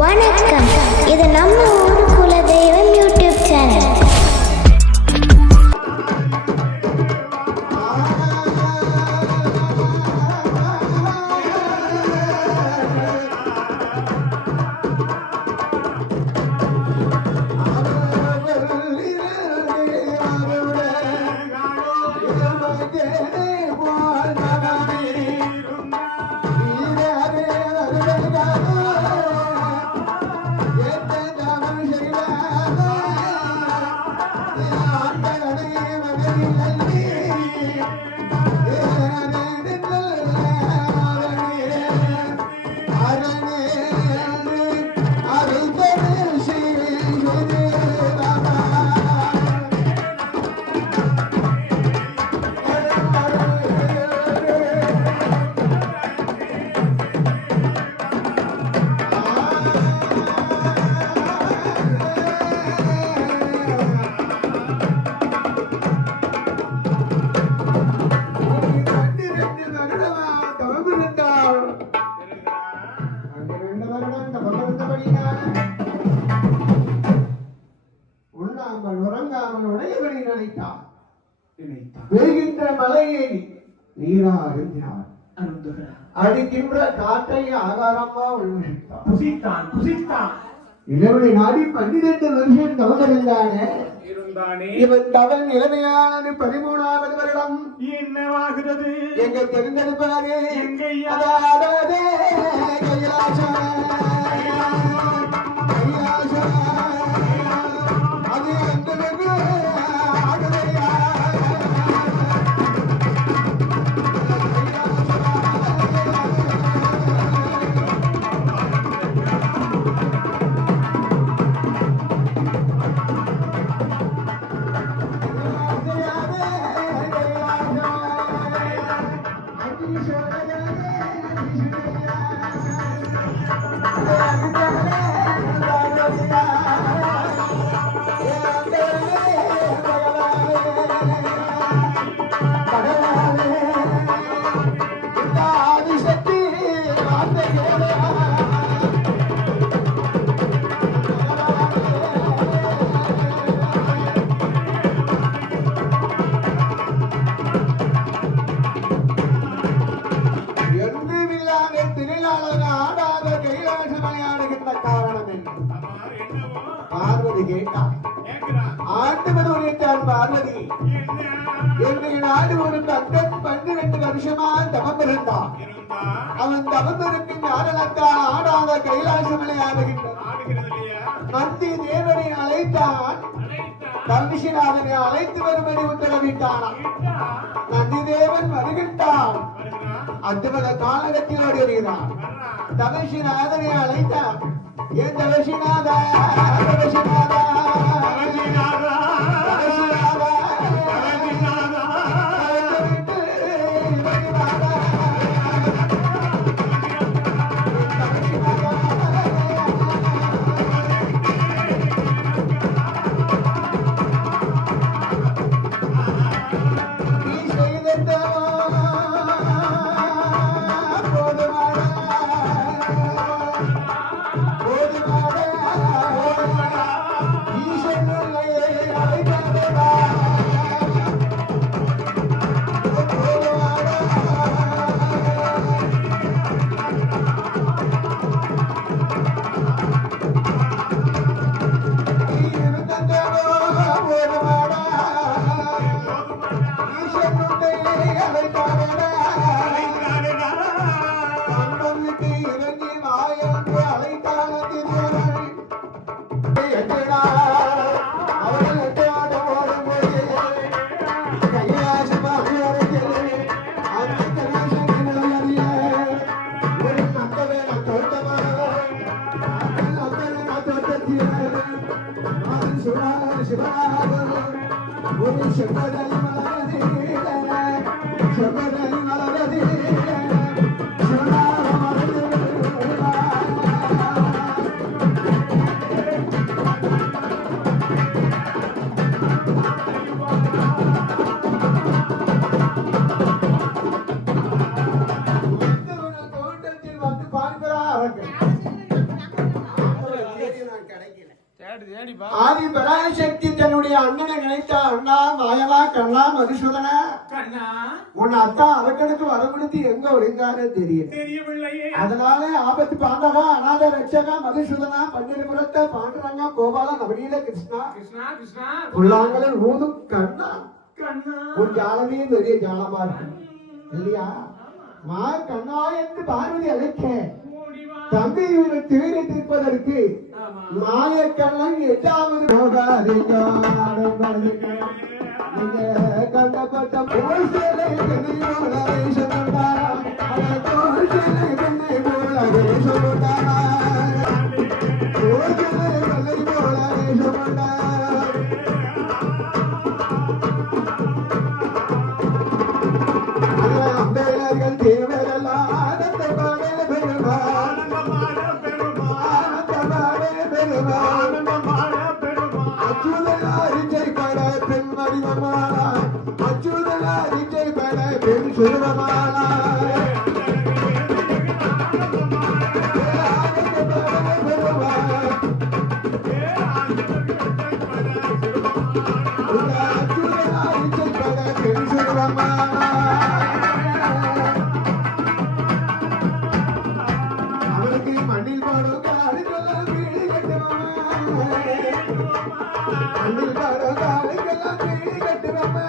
வணக்கம், இது நம்ம ஊர் குலதெய்வம் யூடியூப் சேனல். பெய்கின்ற மலையை நீராக அடிக்கின்ற காற்றை ஆகாரமா புசித்தான். இளவனை நாடி 12 வருஷம் தவறிருந்தானே. இவன் தவன் இளமையானது 13வது வருடம் என்னவாகிறது? எங்க தெரிந்தெடுப்பாரு அது எந்த பார்வதி என்னுடைய நாடு ஒரு பக்கம் 12 வருஷமா தவம் இருந்தான். அவன் தவம் இருக்கும் காரணத்தால் ஆடாத கைலாசமலை ஆடுகின்றான். நந்தி தேவனை அழைத்தான். கவிஷநாதனை அழைத்து வரும்படி உத்தரவிட்டான். நந்தி தேவன் வருகின்றான். அத்துமத காலகத்தில் வருகிறான். தவிஷநாதனை அழைத்தான். ஏன் தவிஷநாதா தவிஷநாதா ஆதி பராசக்தி தன்னுடைய அண்ணனை நினைத்தா, அண்ணா மாயவா கண்ணா மதுசூதனா, உன் அத்தா அரக்கனுக்கு வரம் கொடுத்து எங்க ஒளிந்தாரே தெரியவில்லையே. அதனால ஆபத்து பாண்டவா அநாத ரட்சகா மதுசூதனா பன்னிரபுரத்த பாண்டுரங்கா கோபால நவநீத கிருஷ்ணா புல்லாங்கலன் ஊதும் கண்ணா உன் ஜாலமே பெரிய ஜாலமா இருக்கு இல்லையா? மா கண்ணா என்று பார்வதி அழைக்க தம்பி இவரை தீரை தீர்ப்பதற்கு மாயக்கண்ணன் எட்டாவது கண்டப்பட்ட அம்பேர்கள் தேவரெல்லாம் அவனுக்கு மண்ணில் பாடும் காடுகள் வீடு கட்டுவாங்க, மண்ணில் பாடும் காடுகள் வீடு கட்டுவாங்க.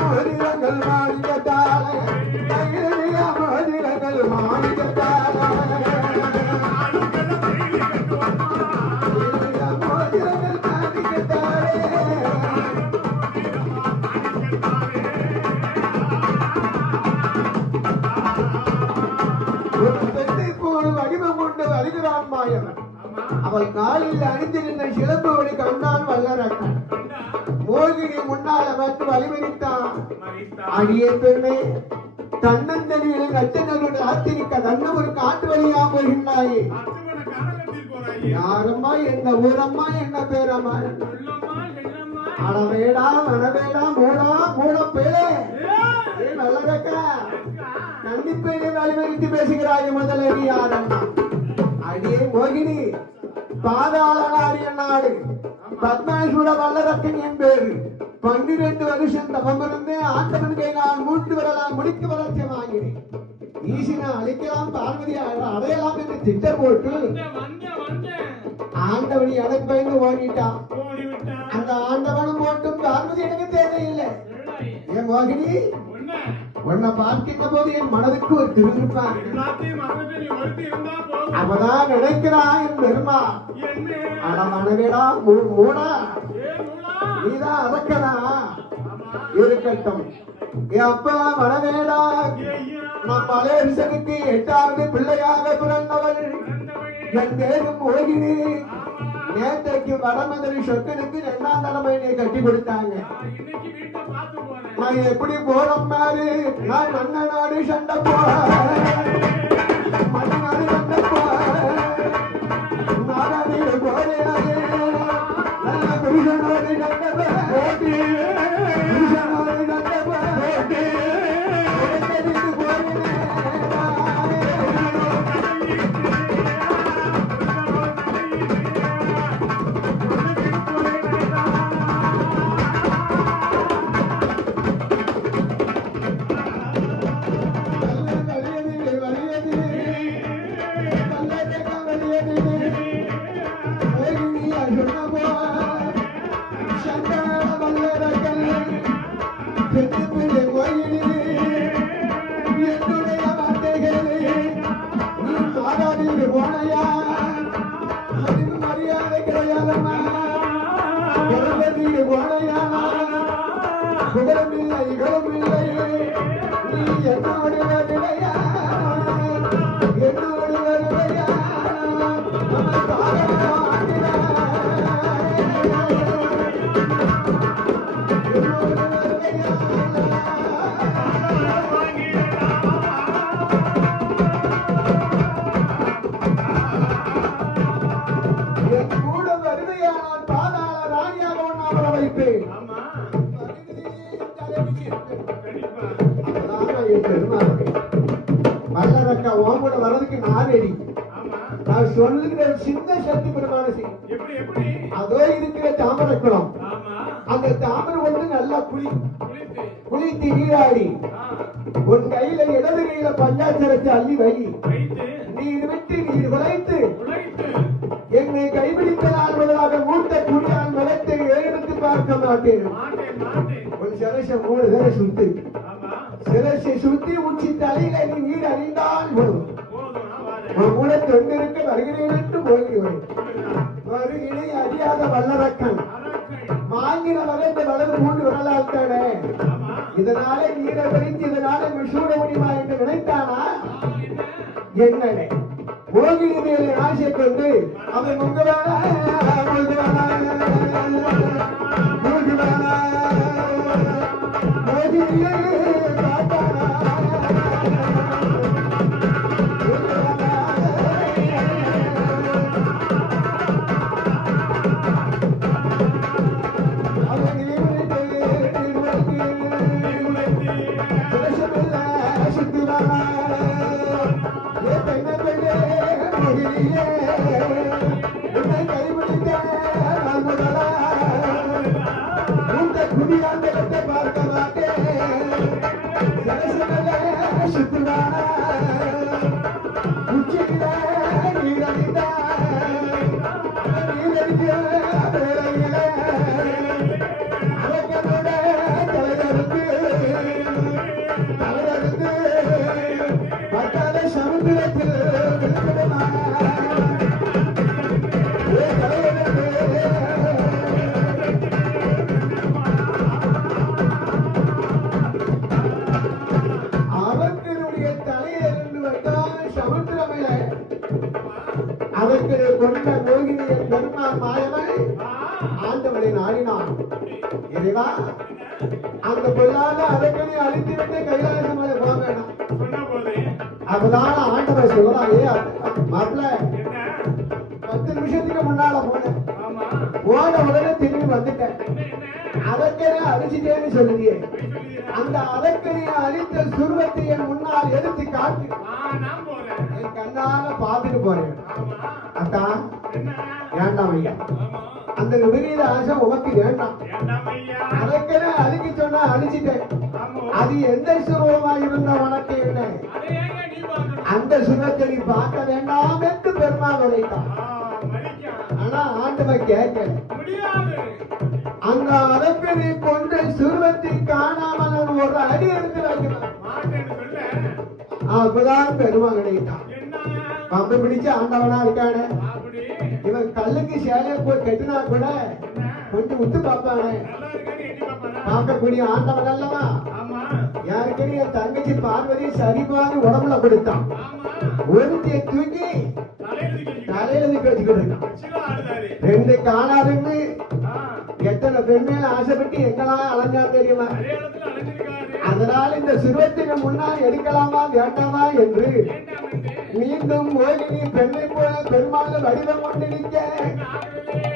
மோதிரங்கள் மாணிக்கத்தால, மோதிரங்கள் மாணிக்கத்தால, மோதிரங்கள் மாணிக்கத்தாலே. ஒரு பெண்ணை போல் வடிவம் கொண்டு வருகிறான் மாயவன். அவள் காலில் அணிந்திருந்த சிலம்பு வழி கண்ணான் வல்லரக்கன். மோகினி முன்னால் அமர்ந்து வழிமறித்தான். அடியே பெண்ணே, தன்னந்தனியில் நச்சனருடன் ஆத்திரிக்க தன்ன ஒரு காட்டு வழியா போகின்றாயே. யாரம்மா, என்ன ஊரம்மா, என்ன பேரம்மா? அடவேடா மனவேடா மூடா மூட பேரே நல்லதக்கா கண்டிப்பேனே வழிமறித்து பேசுகிறாய். முதலடி யாரம்மா? அடியே மோகினி, பாதாள நாடிய நாடு பத்மேஸ்வர வல்லரக்கன் என் பேரு. 12 வருஷம் தபமிருந்து ஆண்டவனுக்கு நான் மூட்டு வரலாம் முடிக்க வளர்ச்சி வாங்கினேன். ஈசினா அழிக்கலாம், பார்வதி அடையலாம் என்று திட்டம் போட்டு ஆண்டவனி எனக்கு பயந்து ஓடிட்டான். அந்த ஆண்டவனும் ஓட்டும் பார்வதி எனக்கு தேவையில்லை. என் மோகினி, உன்னை பார்க்கின்ற போது என் மனதுக்கு ஒரு திருப்பான். அவதான் நினைக்கிறான் என் பெருமா. ஆனா மனவேடா மூடா, நீதான் அதக்கடா. இருக்கட்டும் அப்பா மனவேடா, நம் மலேசனுக்கு 8வது பிள்ளையாக பிறந்தவள் என் பேரும் மோகினி. நேற்றைக்கு வடமதுரை சொக்கனுக்கு 2ஆம் தலைமை கட்டி கொடுத்தாங்க. நான் எப்படி போறோம் மாதிரி நான் மன்ன நாடு சண்டை போறேன், மன்ன நாடு சண்டை போறேன், நாடாடு போறேன், நல்ல புருஷனோடு சண்டை போட்டி, புருஷனோடு சண்டை போட்டி வல்லரக்கா உன் கூட வர்றதுக்கு 4 அடி. நான் சொல்லுகிற சின்ன சக்தி பிரமாணம் செய்யும். எப்படி எப்படி? அதோ இருக்கிற தாமரை குளம், ஆமா. அந்த தாமரை வந்து நல்லா குளித்து. குளித்து நீராடி உன் கையில இடது கையில பஞ்சாச்சரத்தை அள்ளி வை. வைத்து. நீர் விட்டு நீர் விளைத்து உழைத்து. என்னை கைபிடித்த நாள் முதலாக மூத்த குடியால் வளர்த்து எடுத்து பார்க்க மாட்டேன். மாட்டேன் மாட்டேன். உன் சிரசை 3 தடவை சுத்து. ஆமா. சிரசை சுத்தி உச்சி தலையில நீ நீர் அறிந்தால் போதும். போதும் நான் வாரேன். உன் கூட தொண்டிருக்க வருகிறேன் என்று போகிறேன். வருகினை அறியாத வல்லரக்கன் அரக்கன். வாங்கின வளர்ந்த வலது 3 விரலாத்தானே. ஆமா. இதனால நீரை பிரித்து இதனால சூட முடியுமா என்று நினைத்தானா? என்ன? என்னடே மோகினி மேலே ஆசை கொண்டு அவன் முகவானா மோகினியே பார்த்தானா? அவன் குடியாண்டத்தை பார்க்க மாட்டேன். சுத்துவானா உச்சியில நீரடித்தா நீரடிக்க வேலையில அவங்களோட தலையறுத்து பட்டாள சமுத்திரத்தில் விழுந்துடுமா? அவர்களுடைய தலையிலிருந்து வந்தால் சமுத்திரமில்ல. அவர்களை கொண்ட மோகினியை பெருமா மாயவன் ஆண்டவனை நாடினான். இறைவா, அந்த பொல்லாத அதற்கனே அழித்துவிட்டு கைலாசமலை போக வேண்டாம். சொன்ன போது அதனால ஆண்டவன் சொல்றான், மாப்பிள்ள என்ன? 10 நிமிஷத்துக்கு முன்னால போனேன், ஆமா. போன உடனே திரும்பி வந்துட்டேன். என்ன? அதற்கனே அழிச்சிட்டேன்னு சொல்லுதியே. போய் சொல்லிடுறா. அந்த அதற்கனையை அழித்த சுருவத்தை என் முன்னால் எடுத்து காட்டு. நான் போறேன். என் கண்ணால பார்த்துட்டு போறேன். ஆமா. அக்கா என்ன? வேண்டாம் ஐயா, ஆமா. அந்த விபரீத ஆசை உனக்கு வேண்டாம். வேண்டாம் ஐயா. அதற்கனே அழிக்க சொன்னா அழிச்சிட்டேன். ஆமா. அது எந்த சுருவமாக இருந்த உனக்கு என்ன? அதை ஏங்க நீ பார்க்கணும்? அந்த சுருவத்தை நீ பார்க்க வேண்டாம் என்று பெருமா வரைத்தான். மதிக்கான். ஆனா ஆண்டவன் கேட்கல. முடியாது. அந்த அதற்கனை கொண்ட சுருவத்தை காணாமல் அவன் ஒரு அடி எடுத்து வைக்கிறான். மாட்டேன்னு சொல்ல. அப்பதான் பெருமா கிடைத்தான். என்ன? பம்பு பிடிச்சு ஆண்டவனா இருக்கானே, அப்படி இவன் கல்லுக்கு சேலைய போய் கட்டினா கூட என்ன? கொஞ்சம் உத்து பார்ப்பானே. நல்லா இருக்கான்னு எண்ணி பார்ப்பானா? பார்க்கக்கூடிய ஆண்டவன் அல்லவா? ஆமா. யாருக்கே என் தங்கச்சி பார்வதி சரிபாரி உடம்புல கொடுத்தான். ஆமா. ஒருத்தியை தூக்கி தலையில வச்சுக்கிட்டு இருக்கான். வச்சுதான் ஆடுதாரு. 2 காணாதுன்னு ஆ. எத்தனை பெண் மேல ஆசைப்பட்டு எங்கெல்லாம் அலைஞ்சா தெரியுமா? அதே இடத்துல அலைஞ்சிருக்காரு. அதனால் இந்த சிறுவத்திற்கு முன்னால் எடுக்கலாமா வேண்டாமா என்று வேண்டாம் என்று. மீண்டும் மோகினி பெண்ணை போல பெருமாள் வடிவம் கொண்டு நிற்க ஆகவே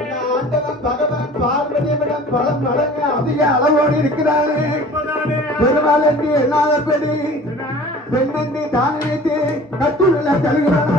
இந்த ஆண்டவன் பகவான் பார்வதியை விட பல மடங்கு அதிக அளவோடு இருக்கிறாரு. இப்பதானே. பெருமாள் என்று எண்ணாத பெண் என்ன? பெண் என்று தான் நினைத்து கட்டுள்ள தருகிறார்.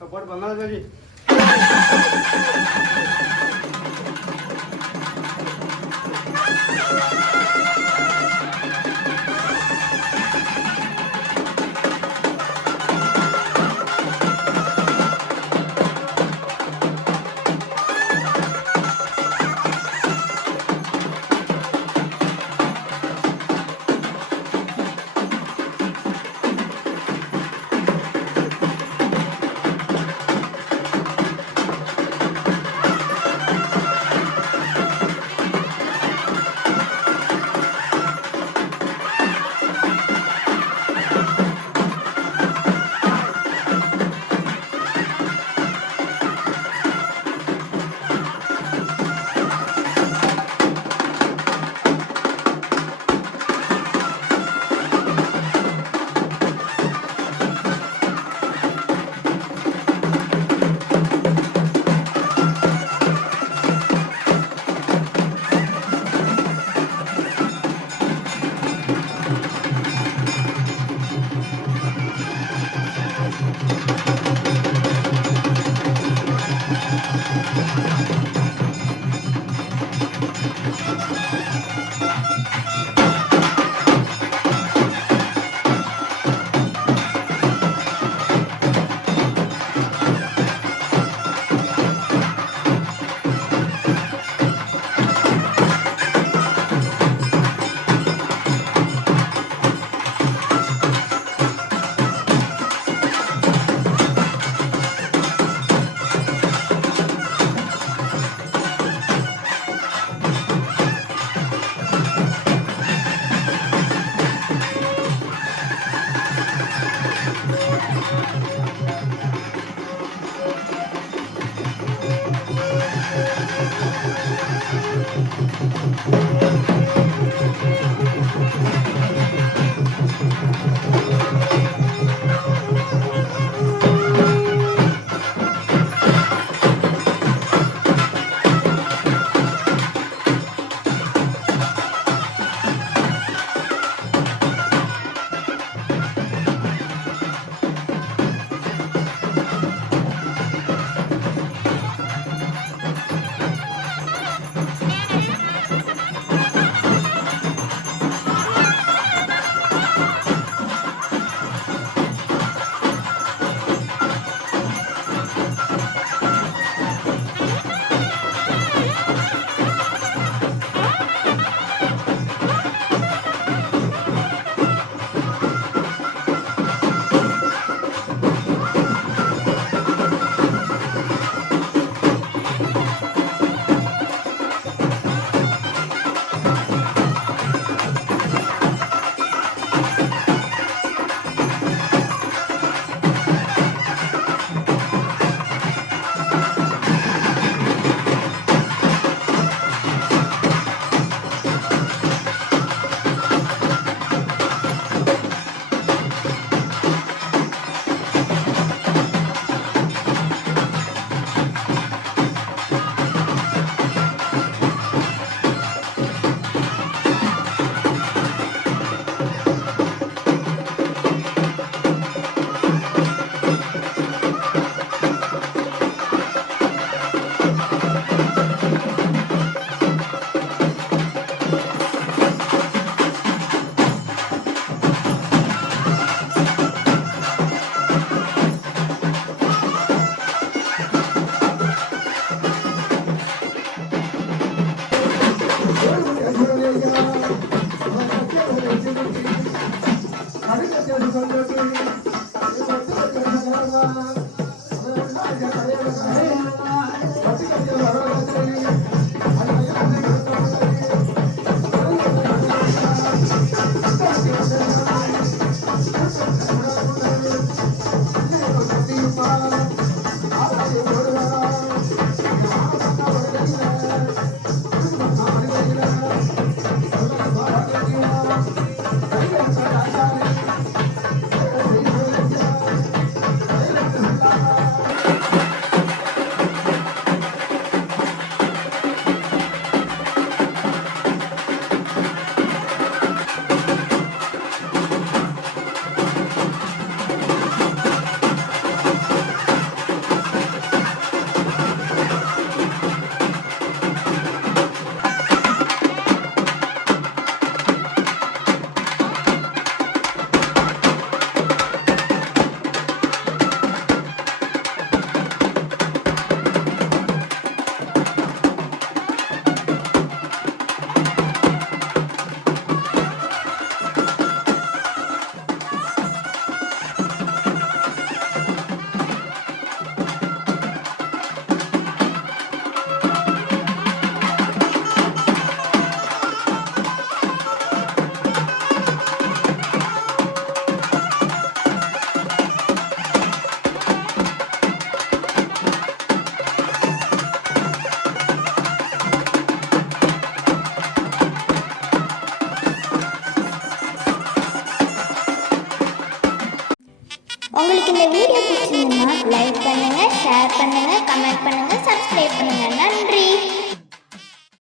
போட்டு பண்ணலாம் சரி. உங்களுக்கு இந்த வீடியோ பிடிச்சிருந்ததுன்னா லைக் பண்ணுங்கள், ஷேர் பண்ணுங்கள், கமெண்ட் பண்ணுங்கள், சப்ஸ்கிரைப் பண்ணுங்கள். நன்றி.